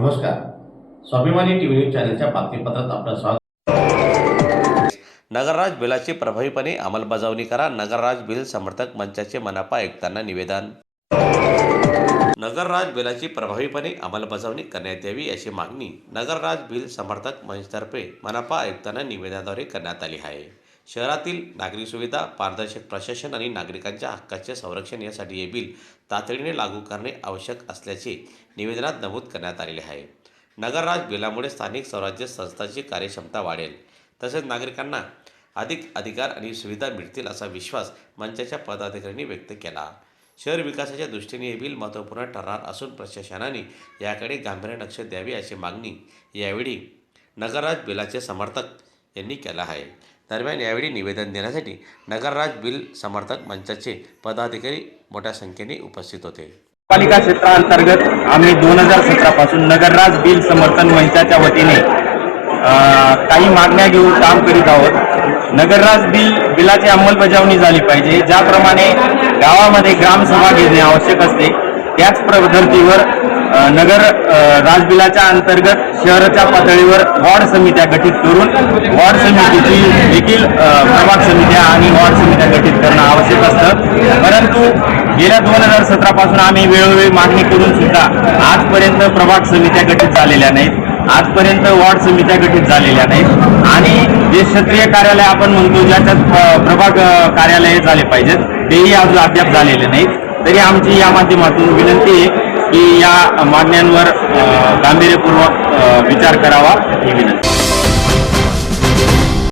नमस्कार. स्वाभिमानी TV news चॅनलच्या बातमीपत्रात आपलं स्वागत. नगरराज बिलाची प्रभावीपणे अंमलबजावणी करा. नगरराज बिल समर्थक मंचाचे मनपा आयुक्तांना निवेदन. नगरराज बिलाची प्रभावीपणे अंमलबजावणी करण्यात यावी अशी मागणी नगरराज बिल समर्थक मंचतर्फे मनपा आयुक्तांना निवेदनाद्वारे करण्यात आली आहे. शहरातील नागरिक सुविधा, पारदर्शक प्रशासन आणि नागरिकांच्या हक्काचे संरक्षण यासाठी हे बिल तातडीने लागू करणे आवश्यक असल्याचे निवेदनात नमूद करण्यात आलेले आहे. नगरराज बिलामुळे स्थानिक स्वराज्य संस्थांची कार्यक्षमता वाढेल, तसेच नागरिकांना अधिक अधिकार आणि सुविधा मिळतील असा विश्वास मंचाच्या पदाधिकाऱ्यांनी व्यक्त केला. शहर विकासाच्या दृष्टीने हे बिल महत्त्वपूर्ण ठरणार असून प्रशासनाने याकडे गांभीर्याने लक्ष द्यावे अशी मागणी यावेळी नगरराज बिलाचे समर्थक यांनी केला आहे. दरम्यान यावेळी निवेदन देण्यासाठी नगरराज बिल समर्थक मंचाचे पदाधिकारी मोठ्या संख्येने उपस्थित होते. पालिका क्षेत्रांतर्गत आम्ही 2017 पासून नगरराज बिल समर्थन मंचाच्या वतीने काही मागण्या घेऊन काम करीत आहोत. नगरराज बिलाची अंमलबजावणी झाली पाहिजे. ज्याप्रमाणे गावामध्ये ग्रामसभा घेणे आवश्यक असते, त्याच पद्धतीवर नगर राजबिलाच्या अंतर्गत शहराच्या पातळीवर वॉर्ड समित्या गठीत करून वॉर्ड समितीची देखील प्रभाग समित्या आणि वॉर्ड समित्या गठीत करणं आवश्यक असतं. परंतु गेल्या 2017 पासून आम्ही वेळोवेळी मागणी करून सुद्धा आजपर्यंत प्रभाग समित्या गठीत झालेल्या नाहीत, आजपर्यंत वॉर्ड समित्या गठीत झालेल्या नाहीत आणि जे क्षेत्रीय कार्यालय आपण म्हणतो ज्याच्यात प्रभाग कार्यालय झाले पाहिजेत तेही अजून अद्याप झालेले नाहीत. तरी आमची या माध्यमातून विनंती आहे की या मागण्यांवर गांभीर्यपूर्वक विचार करावा ही विनंती.